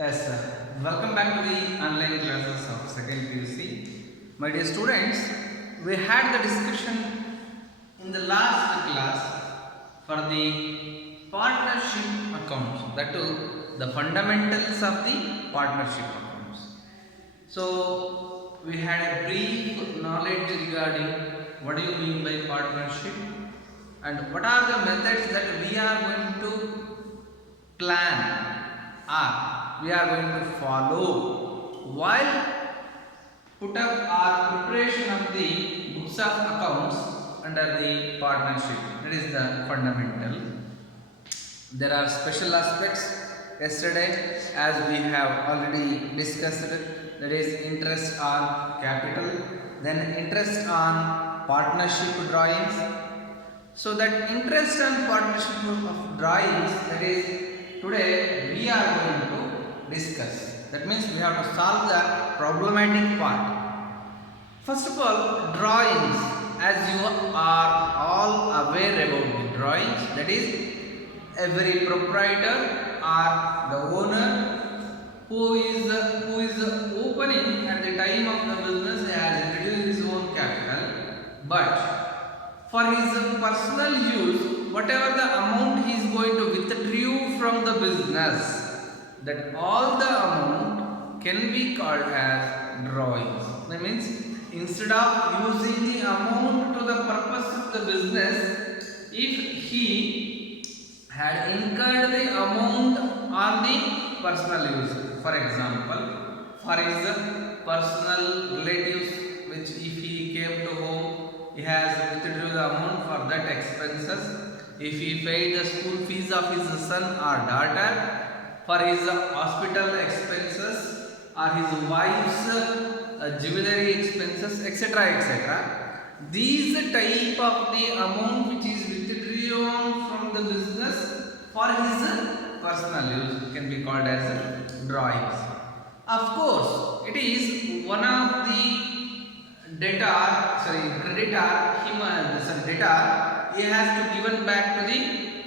Yes, sir. Welcome back to the online classes of second PUC. My dear students, we had the discussion in the last class for the partnership accounts, that too the fundamentals of the partnership accounts. So we had a brief knowledge regarding what do you mean by partnership and what are the methods that we are going to plan or we are going to follow while put up our preparation of the books of accounts under the partnership. That is the fundamental. There are special aspects yesterday as we have already discussed, that is interest on capital, then interest on partnership drawings. So that interest on partnership of drawings, that is today we are going to discuss. That means we have to solve the problematic part. First of all, drawings, as you are all aware about the drawings, that is every proprietor or the owner who is opening at the time of the business has introduced his own capital, but for his personal use, whatever the amount he is going to withdraw from the business, that all the amount can be called as drawings. That means instead of using the amount to the purpose of the business, if he had incurred the amount on the personal use, for example, for his personal relatives, which if he came to home, he has withdrawn the amount for that expenses. If he paid the school fees of his son or daughter, for his hospital expenses or his wife's jewelry expenses, etc., etc. These type of the amount which is withdrawn from the business for his personal use can be called as drawings. Of course, it is one of the debtor, he has to given back to the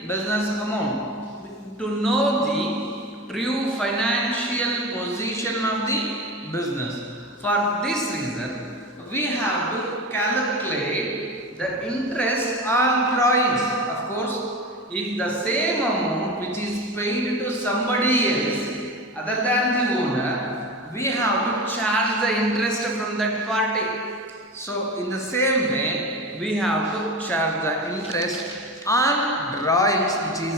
business amount to know the true financial position of the business. For this reason, we have to calculate the interest on drawings. Of course, if the same amount which is paid to somebody else other than the owner, we have to charge the interest from that party. So, in the same way, we have to charge the interest on drawings which is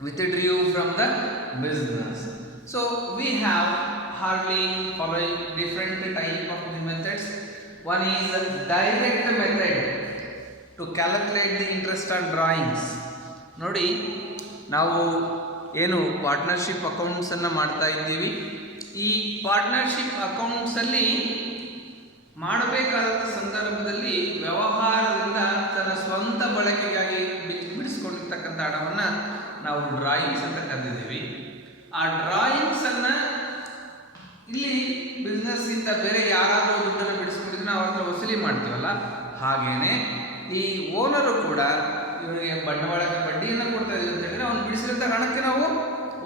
withdrawn from the business. So, we have hardly following different type of the methods. One is direct method to calculate the interest on drawings. ನೋಡಿ, ನಾವು ಏನು partnership accounts ಅನ್ನು ಮಾಡ್ತಾ ಇದ್ದೀವಿ. ಈ partnership accounts ಅಲ್ಲಿ ಮಾಡಬೇಕಾದ ಸಂದರ್ಭದಲ್ಲಿ ವ್ಯವಹಾರದಿಂದ ತನ್ನ ಸ್ವಂತ ಬಳಕೆಗಾಗಿ ಬಿಡಿಸಿಕೊಂಡಿರ್ತಕ್ಕಂಥ ಹಣವನ್ನು ನಾವು ಡ್ರಾಯಿಂಗ್ಸ್ ಅಂತ ಕರೆದಿದ್ದೀವಿ. ಆ ಡ್ರಾಯಿಂಗ್ಸ್ ಅನ್ನ ಇಲ್ಲಿ ಬಿಸ್ನೆಸ್ ಇಂದ ಬೇರೆ ಯಾರಾದರೂ ದುಡ್ಡನ್ನು ಬಿಡಿಸ್ಕೊಂಡಿದ್ರೆ ನಾವು ಅವ್ರನ್ನ ವಸೂಲಿ ಮಾಡ್ತೀವಲ್ಲ, ಹಾಗೇನೆ ಈ ಓನರು ಕೂಡ ಇವನಿಗೆ ಬಂಡವಾಳಕ್ಕೆ ಬಡ್ಡಿಯನ್ನು ಕೊಡ್ತಾ ಇದ್ದೀವಿ ಅಂತ ಹೇಳಿದ್ರೆ ಅವ್ನು ಬಿಡಿಸಿದಂಥ ಹಣಕ್ಕೆ ನಾವು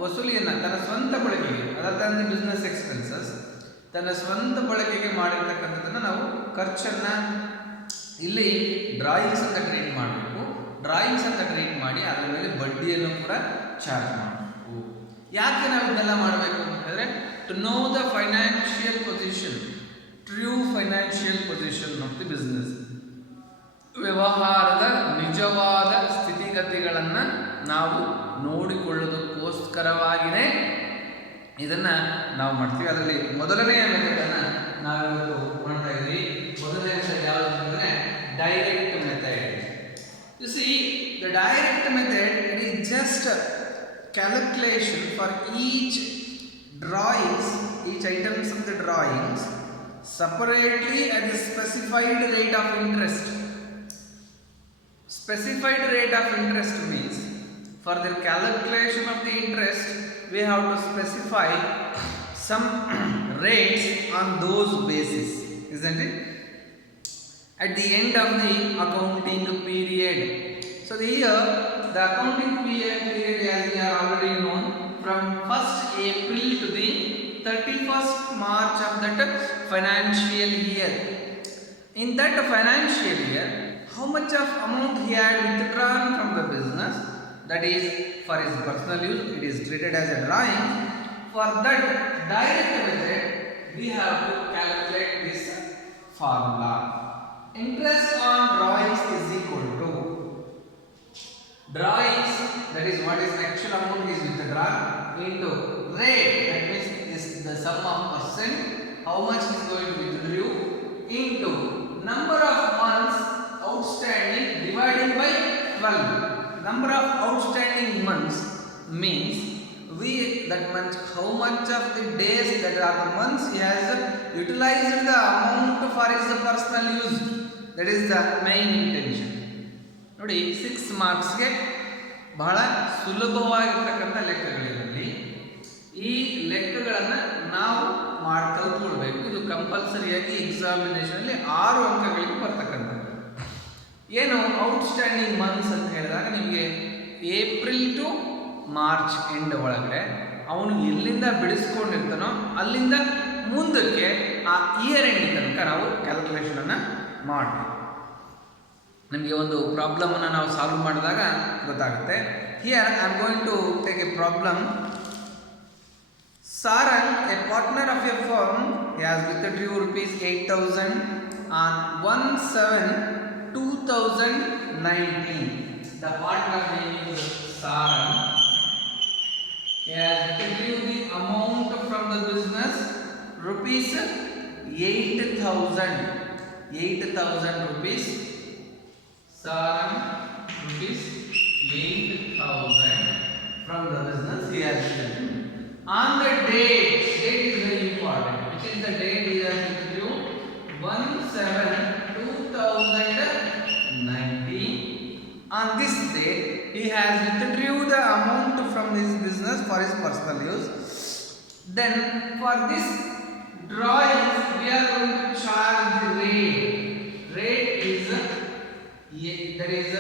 ವಸೂಲಿಯನ್ನು ತನ್ನ ಸ್ವಂತ ಬಳಕೆಗೆ, ಅದರ ಬಿಸ್ನೆಸ್ ಎಕ್ಸ್ಪೆನ್ಸಸ್ ತನ್ನ ಸ್ವಂತ ಬಳಕೆಗೆ ಮಾಡಿರ್ತಕ್ಕಂಥದ್ದನ್ನು ನಾವು ಖರ್ಚನ್ನು ಇಲ್ಲಿ ಡ್ರಾಯಿಂಗ್ಸ್ ಅಂತ ಟ್ರೀಟ್ ಮಾಡಬೇಕು. ಡ್ರಾಯಿಂಗ್ಸ್ ಅಂತ ಟ್ರೀಟ್ ಮಾಡಿ ಅದರ ಮೇಲೆ ಬಡ್ಡಿಯನ್ನು ಕೂಡ ಚಾರ್ಜ್ ಮಾಡಬೇಕು. ಯಾಕೆ ನಾವು ಇದನ್ನೆಲ್ಲ ಮಾಡಬೇಕು ಅಂತ ಹೇಳಿದ್ರೆ, to know the financial position, true financial position of the business, ವ್ಯವಹಾರದ ನಿಜವಾದ ಸ್ಥಿತಿಗತಿಗಳನ್ನು ನಾವು ನೋಡಿಕೊಳ್ಳೋದಕ್ಕೋಸ್ಕರವಾಗಿಯೇ ಇದನ್ನು ನಾವು ಮಾಡ್ತೀವಿ. ಅದರಲ್ಲಿ ಮೊದಲನೆಯ ಮೆಥಡನ್ನು ನಾವಿವತ್ತು ಮಾಡ್ತಾ ಇದ್ದೀವಿ. ಮೊದಲನೇ ಮೆಥಡ್ ಯಾವುದು ಅಂದರೆ direct method. U C, the direct method it is just calculation for each drawings, each items of the drawings separately at the specified rate of interest. Specified rate of interest means for the calculation of the interest we have to specify some rates on those basis, isn't it? At the end of the accounting period. So here the accounting period, as we are already known, from 1st April to the 31st March of that financial year. In that financial year, how much of amount he had withdrawn from the business, that is for his personal use, it is treated as a drawing. For that direct method, we have to calculate this formula. Interest on drawings is equal to drawings, that is what is actual amount is withdrawn, into rate, that means is the sum of percent how much is going to withdraw, into number of months outstanding divided by 12. Number of outstanding months means that month how much of the days that are the months he has utilized the amount for his personal use. That is the main intention. ನೋಡಿ 6 ಮಾರ್ಕ್ಸ್ಗೆ ಬಹಳ ಸುಲಭವಾಗಿರ್ತಕ್ಕಂಥ ಲೆಕ್ಕಗಳಿರಲಿ. ಈ ಲೆಕ್ಕಗಳನ್ನು ನಾವು ಕಲ್ತ್ಕೊಳ್ಬೇಕು. ಇದು ಕಂಪಲ್ಸರಿಯಾಗಿ ಎಕ್ಸಾಮಿನೇಷನಲ್ಲಿ 6 ಅಂಕಗಳಿಗೆ ಬರ್ತಕ್ಕಂಥದ್ದು. ಏನು outstanding months ಅಂತ ಹೇಳಿದಾಗ ನಿಮಗೆ ಏಪ್ರಿಲ್ ಟು ಮಾರ್ಚ್ ಎಂಡ್ ಒಳಗಡೆ ಅವನು ಎಲ್ಲಿಂದ ಬಿಡಿಸ್ಕೊಂಡಿರ್ತಾನೋ ಅಲ್ಲಿಂದ ಮುಂದಕ್ಕೆ ಆ ಇಯರ್ ಎಂಡ್ ತನಕ ನಾವು ಕ್ಯಾಲ್ಕುಲೇಷನನ್ನು ಮಾಡಬೇಕು. ನಮಗೆ ಒಂದು ಪ್ರಾಬ್ಲಮನ್ನು ನಾವು ಸಾಲ್ವ್ ಮಾಡಿದಾಗ ಗೊತ್ತಾಗುತ್ತೆ. Here I am going to take a problem. Sarang, a partner of a firm, he has withdrawn rupees 8,000 on 1/7/2019. The partner name is Sarang. He has withdrawn the amount from the business rupees 8,000. 8,000 rupees. Sarang rupees 8,000 from the business he has withdrawn. On the date is very important, which is the date he has withdrawn 1/7/2019. On this day he has withdrawn the amount from his business for his personal use. Then for this drawings we are going to charge the rate. Rate is that is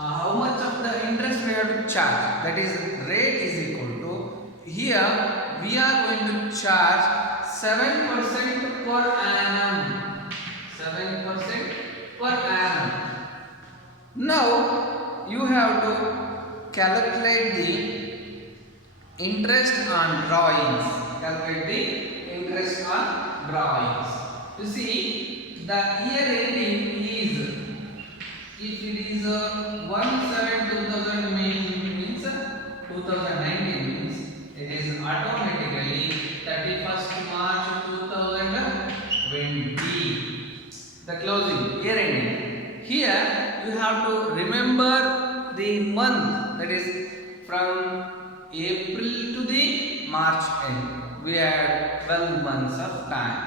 how much of the interest we have to charge. That is rate is equal to, here we are going to charge 7% per annum. 7% per annum. Now you have to calculate the interest on drawings. Calculate the interest on drawings. You see, the year ending is, if it is 1/7/2000 means 2019 means it is automatically 31st March 2020. The closing year ending. Here you have to remember the month, that is from April to the March end. We had 12 months of time.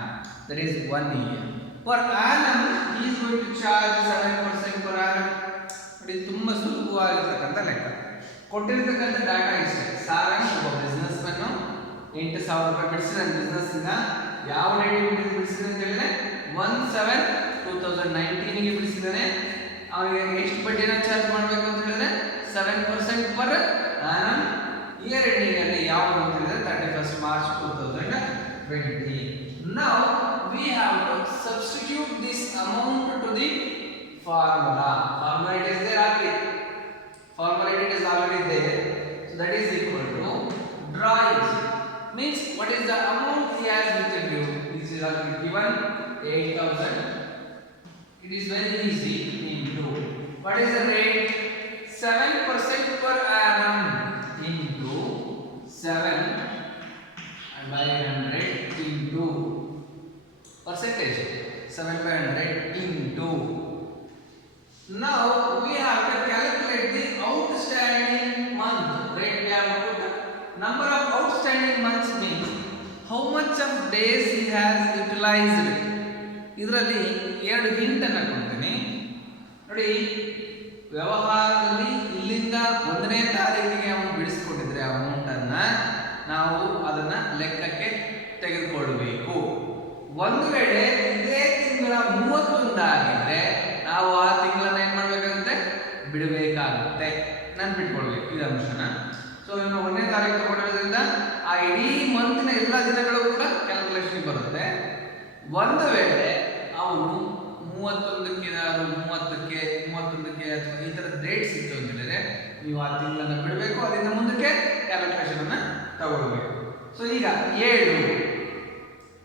That is 1 year. Per annum he is going to charge 7% per annum. ಇದು ತುಂಬ ಸುಲಭವಾಗಿರ್ತಕ್ಕಂಥ ಲೆಕ್ಕ. ಕೊಟ್ಟಿರ್ತಕ್ಕಂಥ data ಇಷ್ಟೇ. ಸಾರಾಂಶ, ಒಬ್ಬ business man 8,000 ರೂಪಾಯಿ ಬಿಡಿಸಿದ ಬಿಸ್ನೆಸ್ಸಿಂದ ಯಾವ ಡೇಟಿಗೆ ಬಿಡಿಸಿದ ಅಂತ ಹೇಳಿದ್ರೆ 1/7/2019 ಬಿಡಿಸಿದ್ದಾನೆ. ಅವನಿಗೆ ಎಷ್ಟು ಬಡ್ಡಿನ ಚಾರ್ಜ್ ಮಾಡಬೇಕು ಅಂತ ಹೇಳಿದ್ರೆ 7% ಪರ್ annum. ಇಯರ್ ಎಂಡಿಂಗ್ ಅಲ್ಲಿ ಯಾವುದು ಅಂತ ಹೇಳಿದ್ರೆ 31st March 2020. Now we have to substitute this amount to the formula. Formula it is there already. Formula it is already there. So that is equal to drawings. Means what is the amount he has withdrawn? This is already given 8,000. It is very easy into what is the rate? 7% per annum into 7/100 into percentage. 7/100 into. Now we have to calculate the outstanding month. Rate we have put number of outstanding months means how much of days he has utilized. ಇದರಲ್ಲಿ 2 hint ಅನ್ನು ಕೊಡ್ತೀನಿ ನೋಡಿ. ವ್ಯವಹಾರದಲ್ಲಿ ಇಲ್ಲಿಂದ 1ನೇ ತಾರೀಕಿಗೆ ಅವನು ಬಿಡಿಸ್ಕೊಟ್ಟಿದ್ರೆ amount ಅನ್ನ ನಾವು ಅದನ್ನ ಲೆಕ್ಕಕ್ಕೆ ತೆಗೆದುಕೊಳ್ಳಬೇಕು. ಒಂದು ವೇಳೆ ಇದೇ ತಿಂಗಳ 31 ಆಗಿದ್ರೆ ನಾವು ಆ ತಿಂಗಳನ್ನ ಏನ್ ಮಾಡ್ಬೇಕಾಗುತ್ತೆ, ಬಿಡಬೇಕಾಗುತ್ತೆ. ನೆನ್ಪಿಟ್ಕೊಳ್ಬೇಕು ಈ ಅಂಶನ. ಸೊ ಇವನು 1ನೇ ತಾರೀಕು ತಗೊಂಡಿರೋದ್ರಿಂದ ಆ ಇಡೀ ಮಂತಿನ ಎಲ್ಲ ದಿನಗಳು ಕೂಡ ಕ್ಯಾಲ್ಕುಲೇಷನ್ ಬರುತ್ತೆ. ಒಂದು ವೇಳೆ ಅವನು 31ಕ್ಕೆ 30ಕ್ಕೆ ಅಥವಾ ಈ ಥರ ಡೇಟ್ಸ್ ಇತ್ತು ಅಂತ ಹೇಳಿದ್ರೆ ನೀವು ಆ ತಿಂಗಳನ್ನು ಬಿಡಬೇಕು, ಅದರಿಂದ ಮುಂದಕ್ಕೆ ಕ್ಯಾಲ್ಕುಲೇಷನ್ ಅನ್ನ ತಗೊಳ್ಬೇಕು. ಸೊ ಈಗ 7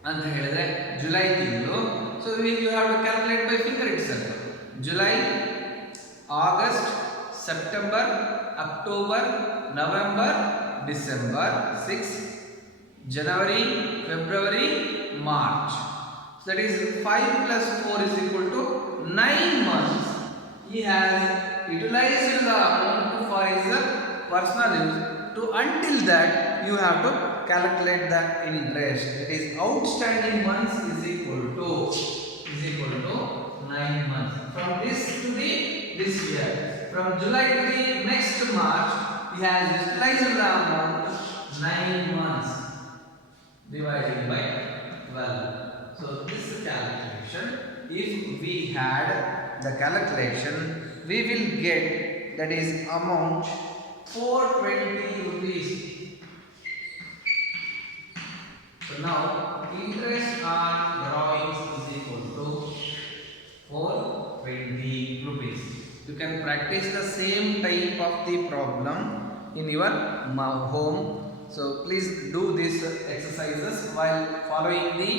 ಅಂತ ಹೇಳಿದ್ರೆ ಜುಲೈ ತಿಂಗಳು. So you have to calculate by finger itself. July, August, September, October, November, December 6, January, February, March. So that is 5 plus 4 is equal to 9 months. He has utilized the amount for his personal use. To until that you have to calculate the interest. That is outstanding months is equal to 9 months. From this to this year, from July to the next March, he has utilized the amount 9 months divided by 12. So this calculation, if we had the calculation, we will get that is amount 420 rupees. So now interest on drawings is equal to 420 rupees. You can practice the same type of the problem in your home. So please do these exercises while following the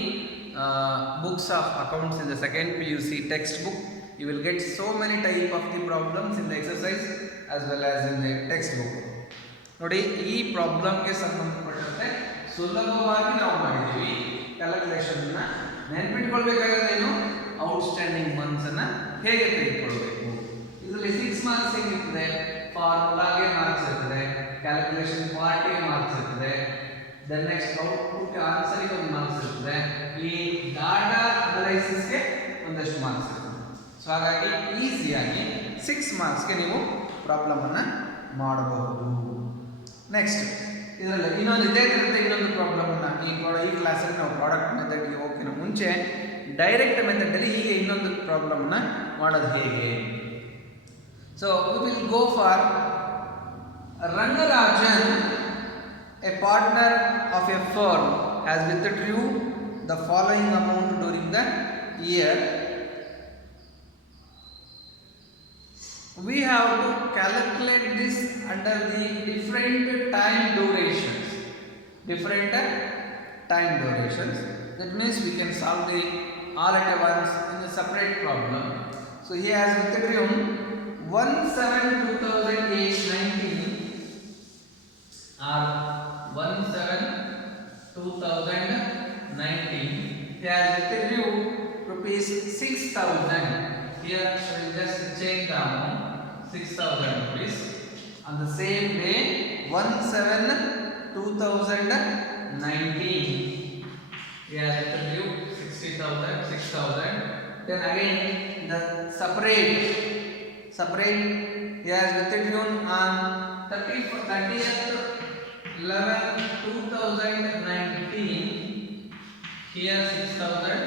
books of accounts in the second PUC textbook. You will get so many type of the problems in the exercise as well as in the textbook. ನೋಡಿ ಈ ಪ್ರಾಬ್ಲಮ್ಗೆ ಸಂಬಂಧಪಟ್ಟಂತೆ ಸುಲಭವಾಗಿ ನಾವು ಮಾಡಿದ್ದೀವಿ. ಕ್ಯಾಲ್ಕುಲೇಷನ್ನ ನೆನಪಿಟ್ಕೊಳ್ಬೇಕಾಗಿರೋದೇನು, outstanding months ಅನ್ನ ಹೇಗೆ ತೆಗೆದುಕೊಳ್ಬೇಕು. ಇದರಲ್ಲಿ 6 ಮಾರ್ಕ್ಸ್ ಹೇಗಿರ್ತದೆ, ಫಾರ್ಮುಲಾಗೆ ಮಾರ್ಕ್ಸ್ ಇರ್ತದೆ, ಕ್ಯಾಲ್ಕುಲೇಷನ್ ಪಾರ್ಟಿಗೆ ಮಾರ್ಕ್ಸ್ ಇರ್ತದೆ, ದೆನ್ ನೆಕ್ಸ್ಟ್ ಔಟ್ಪುಟ್ ಆನ್ಸರ್ಗೆ ಒಂದು ಮಾರ್ಕ್ಸ್ ಇರ್ತದೆ, ಈ ಡಾಟಾ ಅನಲೈಸಿಸ್ಗೆ ಒಂದಷ್ಟು ಮಾರ್ಕ್ಸ್ ಇರ್ತದೆ. ಸೊ ಹಾಗಾಗಿ ಈಸಿಯಾಗಿ 6 ಮಾರ್ಕ್ಸ್ಗೆ ನೀವು ಪ್ರಾಬ್ಲಮ್ ಅನ್ನ ಮಾಡಬಹುದು. ನೆಕ್ಸ್ಟ್ ಇದರಲ್ಲಿ ಇನ್ನೊಂದು ಇದೇ ಥರದ ಇನ್ನೊಂದು ಪ್ರಾಬ್ಲಮ್ ಅನ್ನ ಈ ಕ್ಲಾಸಲ್ಲಿ ನಾವು ಪ್ರಾಡಕ್ಟ್ ಮೆಥಡ್ಗೆ ಹೋಗೋಕ್ಕಿಂತ ಮುಂಚೆ ಡೈರೆಕ್ಟ್ ಮೆಥಡಲ್ಲಿ ಹೀಗೆ ಇನ್ನೊಂದು ಪ್ರಾಬ್ಲಮ್ ಅನ್ನ ಮಾಡೋದು ಹೇಗೆ. So we will go for Rangarajan, a partner of a firm, has withdrew the following amount during the year. We have to calculate this under the different time durations. That means we can solve the all at once in a separate problem. So he has withdrawn 1/7/2019 or 1/7/2019. He has withdrawn rupees 6,000. Here we will just change the amount 6,000 rupees. On the same day 1/7/2019 he has withdrawn 6,000. Then again the separate he has withdrawn on 30th/11/2019. Here 6,000.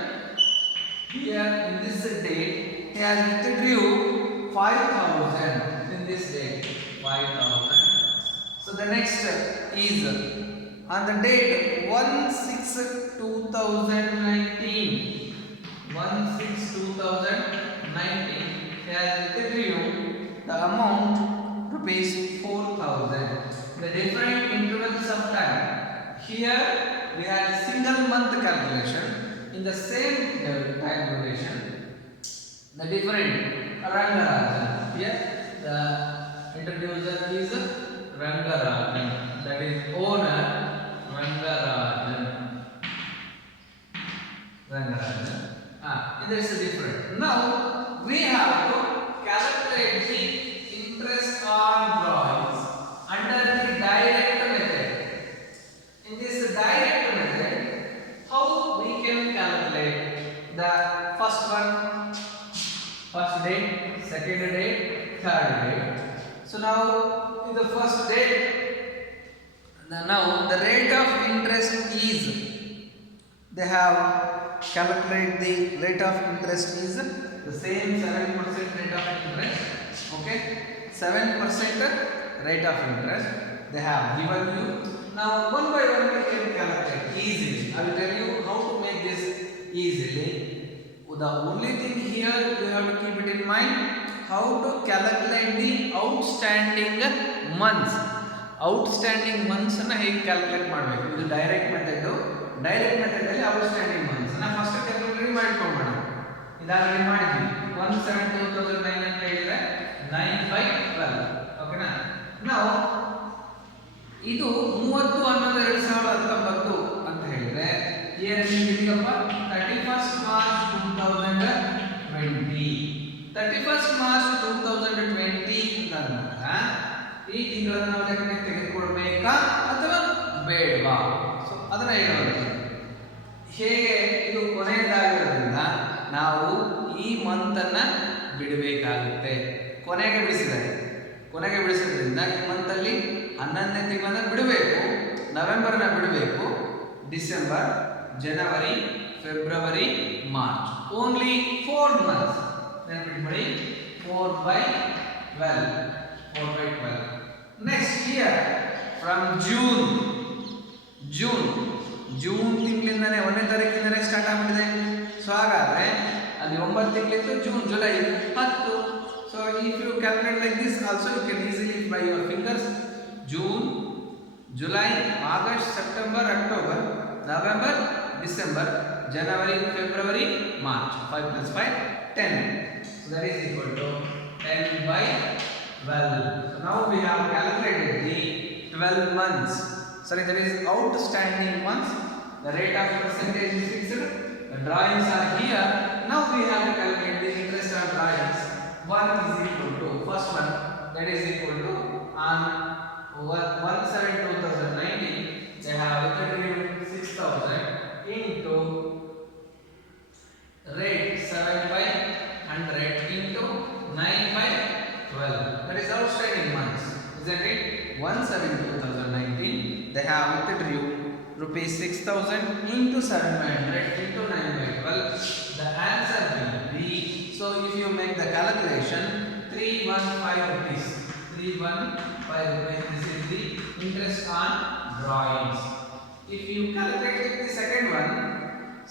Here in this date he has withdrawn 5,000. In this date 5,000. So the next is on the date 1/6/2019. 1/6/2019 he has withdrawn the amount rupees 4,000. The different intervals of time. Here we have a single month calculation. In the same time duration, the different Rangarajan. Here the introducer is Rangarajan. That is owner Rangarajan. There is a difference. Now we have to calculate the interest on drawings under the direct method. In this direct method, how we can calculate the first one, first date, second date, third date. So now in the first date, now the rate of interest is, they have calculate the rate of interest is the same 7% rate of interest. Okay, 7% rate of interest they have given you. Now one by one we can calculate easily. I will tell you how to make this easily. The only thing here you have to keep it in mind, how to calculate the outstanding months. Outstanding months ಅನ್ನು ಹೇಗೆ calculate ಮಾಡಬೇಕು, ಇದು direct method. Direct method ಅಲ್ಲಿ outstanding months ಅನ್ನು first calculate ಮಾಡ್ಕೊಂಬೋಣ. ಇದಾಗಲೇ ಮಾಡಿದ್ವಿ. 1/7/2009 ಅಂತ ಹೇಳಿದ್ರೆ 9/12. ಓಕೆನಾ? ನಾವು ಇದು 30/11/2019 ಅಂತ ಹೇಳಿದ್ರೆ year ಎಷ್ಟಿದೆಯಪ್ಪ? 31st March 2020. 31st March 2020 ಅಂತ ಈ ತಿಂಗಳನ್ನು ನಾವು ಲೆಕ್ಕಕ್ಕೆ ತೆಗೆದುಕೊಳ್ಬೇಕಾ ಅಥವಾ ಬೇಡವಾ? ಸೊ ಅದನ್ನ ಹೇಳೋದು ಹೇಗೆ. ಇದು ಕೊನೆಯದಾಗಿರೋದ್ರಿಂದ ನಾವು ಈ ಮಂತ್ ಅನ್ನ ಬಿಡಬೇಕಾಗುತ್ತೆ. ಕೊನೆಗೆ ಬಿಡಿಸಿದ್ರಿಂದ ಈ ಮಂತ್ ಅಲ್ಲಿ 11ನೇ ತಿಂಗಳನ್ನ ಬಿಡಬೇಕು, ನವೆಂಬರ್ನ ಬಿಡಬೇಕು, ಡಿಸೆಂಬರ್, ಜನವರಿ, ಫೆಬ್ರವರಿ, ಮಾರ್ಚ್. Only 4 months. ನೆನಪಿಟ್ಕೊಳ್ಳಿ, 4/12. ನೆಕ್ಸ್ಟ್ ಇಯರ್ ಫ್ರಮ್ ಜೂನ್ ತಿಂಗಳಿಂದನೇ 1ನೇ ತಾರೀಕಿಂದನೇ ಸ್ಟಾರ್ಟ್ ಆಗ್ಬಿಟ್ಟಿದೆ. ಸೊ ಹಾಗಾದ್ರೆ ಅಲ್ಲಿ 9 ತಿಂಗಳಿತ್ತು, June, July, 10. So if you calculate like this also, you can easily by your fingers. June, July, August, September, October, November, December, January, February, March. 5 plus 5, 10. So that is equal to 10/12. So now we have calculated the 12 months. Sorry, that is outstanding months. The rate of percentage is fixed. The drawings are here. Now we have to calculate the interest on drawings. 1 is equal to first one, that is equal to on 1/7/2019 they have withdrawn 6,000 into rate 7/100 into 9/12. That is outstanding months, isn't it? 1/7/2019 they have withdrawn rupees 6,000 into 7/100 into 9/12. The answer will be, so if you make the calculation, 315 rupees. 315 rupees. This is the interest on drawings. If you calculate the second one,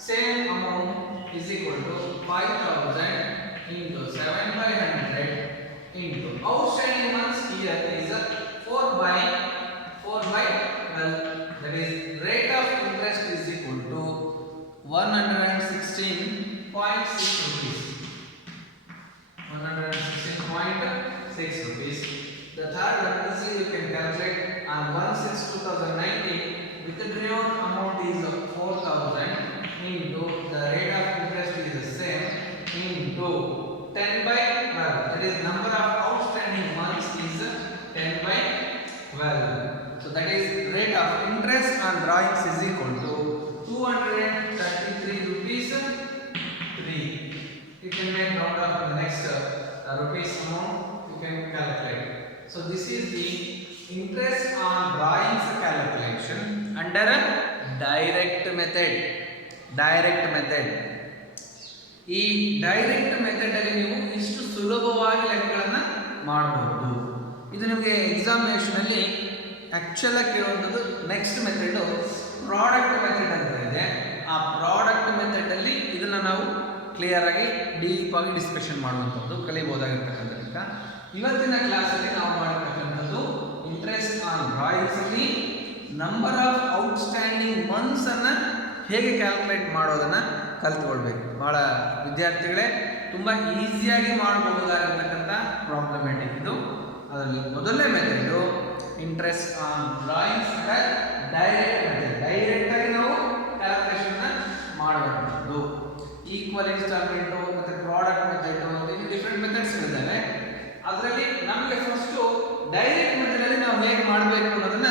same amount is equal to 5,000 into 7/100 into outstanding months here is 4/12. That is rate of interest is equal to 116.6 rupees. 116.6 rupees. The third one is you can calculate on 1/6/2019 withdrawn amount is 4,000 into the rate of interest is the same into 10/12. That is number of outstanding months is 10/12. So that is rate of interest on drawings is equal to 233 rupees 3. You can make note of the next rupees amount you can calculate. So this is the interest on drawings calculation under a direct method. ಈ direct method ಅಲ್ಲಿ ನೀವು ಇಷ್ಟು ಸುಲಭವಾಗಿ ಲೆಕ್ಕಗಳನ್ನ ಮಾಡಬಹುದು. ಇದು ನಿಮಗೆ examination ಅಲ್ಲಿ actual ಆಗಿ ಕೇಳುವಂಥದ್ದು ನೆಕ್ಸ್ಟ್ ಮೆಥಡ್ ಪ್ರಾಡಕ್ಟ್ ಮೆಥಡ್ ಅಂತ ಇದೆ. ಆ ಪ್ರಾಡಕ್ಟ್ ಮೆಥಡ್ ಅಲ್ಲಿ ಇದನ್ನ ನಾವು ಕ್ಲಿಯರ್ ಆಗಿ ಡೀಪ್ ಆಗಿ ಡಿಸ್ಕಷನ್ ಮಾಡುವಂಥದ್ದು ಕಲಿಬಹುದಾಗಿರ್ತಕ್ಕಂಥ. ಇವತ್ತಿನ ಕ್ಲಾಸಲ್ಲಿ ನಾವು ಮಾಡಿರ್ತಕ್ಕಂಥದ್ದು ಇಂಟ್ರೆಸ್ಟ್ ಆನ್ ಡ್ರಾಯಿಂಗ್ಸ್ ಅಲ್ಲಿ ನಂಬರ್ ಆಫ್ ಔಟ್ಸ್ಟ್ಯಾಂಡಿಂಗ್ ಮಂತ್ಸ್ ಅನ್ನ ಹೇಗೆ ಕ್ಯಾಲ್ಕುಲೇಟ್ ಮಾಡೋದನ್ನ ಕಲ್ತ್ಕೊಳ್ಬೇಕು. ಬಹಳ ವಿದ್ಯಾರ್ಥಿಗಳೇ ತುಂಬ ಈಸಿಯಾಗಿ ಮಾಡಬಹುದಾಗಿರ್ತಕ್ಕಂಥ ಪ್ರಾಬ್ಲಮ್ಯಾಟಿಕ್ ಇದು. ಅದರಲ್ಲಿ ಮೊದಲನೇ method interest on drawings direct method. Direct ಆಗಿ ನಾವು ಕ್ಯಾಲ್ಕುಲೇಷನ್ ಮಾಡುವಂಥದ್ದು. ಈಕ್ವಲ್ ಇನ್ಸ್ಟಾಲ್ಮೆಂಟು ಮತ್ತು ಪ್ರಾಡಕ್ಟ್ ಮೆಥಡ್ ಅಂತ ಡಿಫ್ರೆಂಟ್ ಮೆಥಡ್ಸ್ ಇದ್ದಾವೆ. ಅದರಲ್ಲಿ ನಮಗೆ ಫಸ್ಟು ಡೈರೆಕ್ಟ್ ಮೆಥಡಲ್ಲಿ ನಾವು ಹೇಗೆ ಮಾಡಬೇಕು ಅನ್ನೋದನ್ನ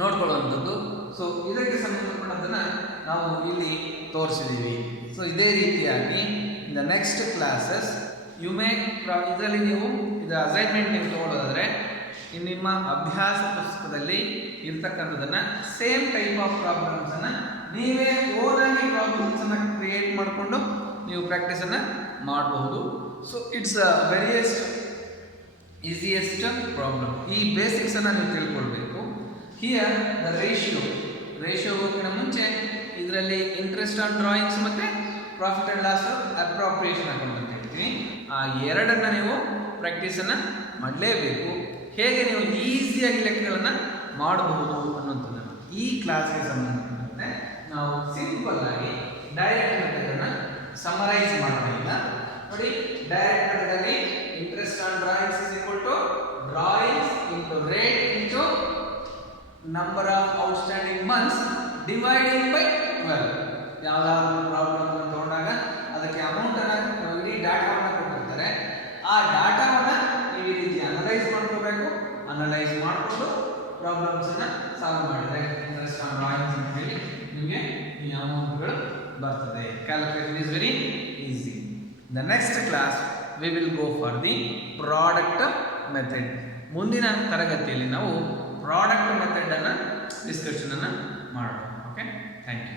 ನೋಡ್ಕೊಳ್ಳುವಂಥದ್ದು. ಸೊ ಇದಕ್ಕೆ ಸಂಬಂಧಪಟ್ಟದನ್ನು ನಾವು ಇಲ್ಲಿ ತೋರಿಸಿದ್ದೀವಿ. ಸೊ ಇದೇ ರೀತಿಯಾಗಿ in the next classes you may ಇದರಲ್ಲಿ ನೀವು ಇದರ ಅಸೈನ್ಮೆಂಟ್ ನೀವು ತಗೊಳ್ಳೋದಾದರೆ ನಿಮ್ಮ ಅಭ್ಯಾಸ ಪುಸ್ತಕದಲ್ಲಿ ಇರ್ತಕ್ಕಂಥದ್ದನ್ನು ಸೇಮ್ ಟೈಪ್ ಆಫ್ ಪ್ರಾಬ್ಲಮ್ಸನ್ನು ನೀವೇ ಓನಾಗಿ ಪ್ರಾಬ್ಲಮ್ಸನ್ನು ಕ್ರಿಯೇಟ್ ಮಾಡಿಕೊಂಡು ನೀವು ಪ್ರಾಕ್ಟೀಸನ್ನು ಮಾಡಬಹುದು. So it's a easiest problem. ಈ ಬೇಸಿಕ್ಸನ್ನು ನೀವು ತಿಳ್ಕೊಳ್ಬೇಕು. ಹಿಯರ್ ದ ರೇಷಿಯೋ ಹೋಗೋಕ್ಕಿಂತ ಮುಂಚೆ ಇದರಲ್ಲಿ ಇಂಟ್ರೆಸ್ಟ್ ಆನ್ ಡ್ರಾಯಿಂಗ್ಸ್ ಮತ್ತು profit and loss appropriation account ಅಂತ ಹೇಳ್ತೀನಿ. ಆ ಎರಡನ್ನು ನೀವು ಪ್ರಾಕ್ಟೀಸನ್ನು ಮಾಡಲೇಬೇಕು. ಹೇಗೆ ನೀವು ಈಸಿಯಾಗಿ ಲೆಕ್ಕಗಳನ್ನು ಮಾಡಬಹುದು ಅನ್ನುವಂಥದ್ದನ್ನು ಈ ಕ್ಲಾಸ್ಗೆ ಸಂಬಂಧಪಟ್ಟಂತೆ ನಾವು ಸಿಂಪಲ್ ಆಗಿ ಡೈರೆಕ್ಟ್ ಮೆಥಡನ್ನು ಸಮರೈಸ್ ಮಾಡೋದಿಲ್ಲ. ನೋಡಿ, ಡೈರೆಕ್ಟ್ ಮೆಥಡಲ್ಲಿ interest on drawings is equal to drawings into rate into number of outstanding months dividing by 12. ಯಾವುದಾದ್ರೂ ಪ್ರಾಬ್ಲಮ್ ತಗೊಂಡಾಗ ಅದಕ್ಕೆ ಅಮೌಂಟನ್ನು ಇಡೀ ಡಾಟಾವನ್ನು ಕೊಟ್ಟಿರ್ತಾರೆ. ಆ ಡಾಟಾವನ್ನು ನೀವು ಈ ರೀತಿ ಅನಲೈಸ್ ಮಾಡ್ಕೋಬೇಕು. ಅನಲೈಸ್ ಮಾಡಿಕೊಂಡು ಪ್ರಾಬ್ಲಮ್ಸನ್ನು ಸಾಲ್ವ್ ಮಾಡಿದರೆ ಇಂಟ್ರೆಸ್ಟ್ ಆನ್ ಡ್ರಾಯಿಂಗ್ಸ್ ಅಂತ ಹೇಳಿ ನಿಮಗೆ ಈ ಅಮೌಂಟ್ಗಳು ಬರ್ತದೆ. Calculation is very easy. The next class we will go for the product method. ಮುಂದಿನ ತರಗತಿಯಲ್ಲಿ ನಾವು ಪ್ರಾಡಕ್ಟ್ ಮೆಥಡನ್ನು ಡಿಸ್ಕಷನನ್ನು ಮಾಡೋಣ. Okay, thank you.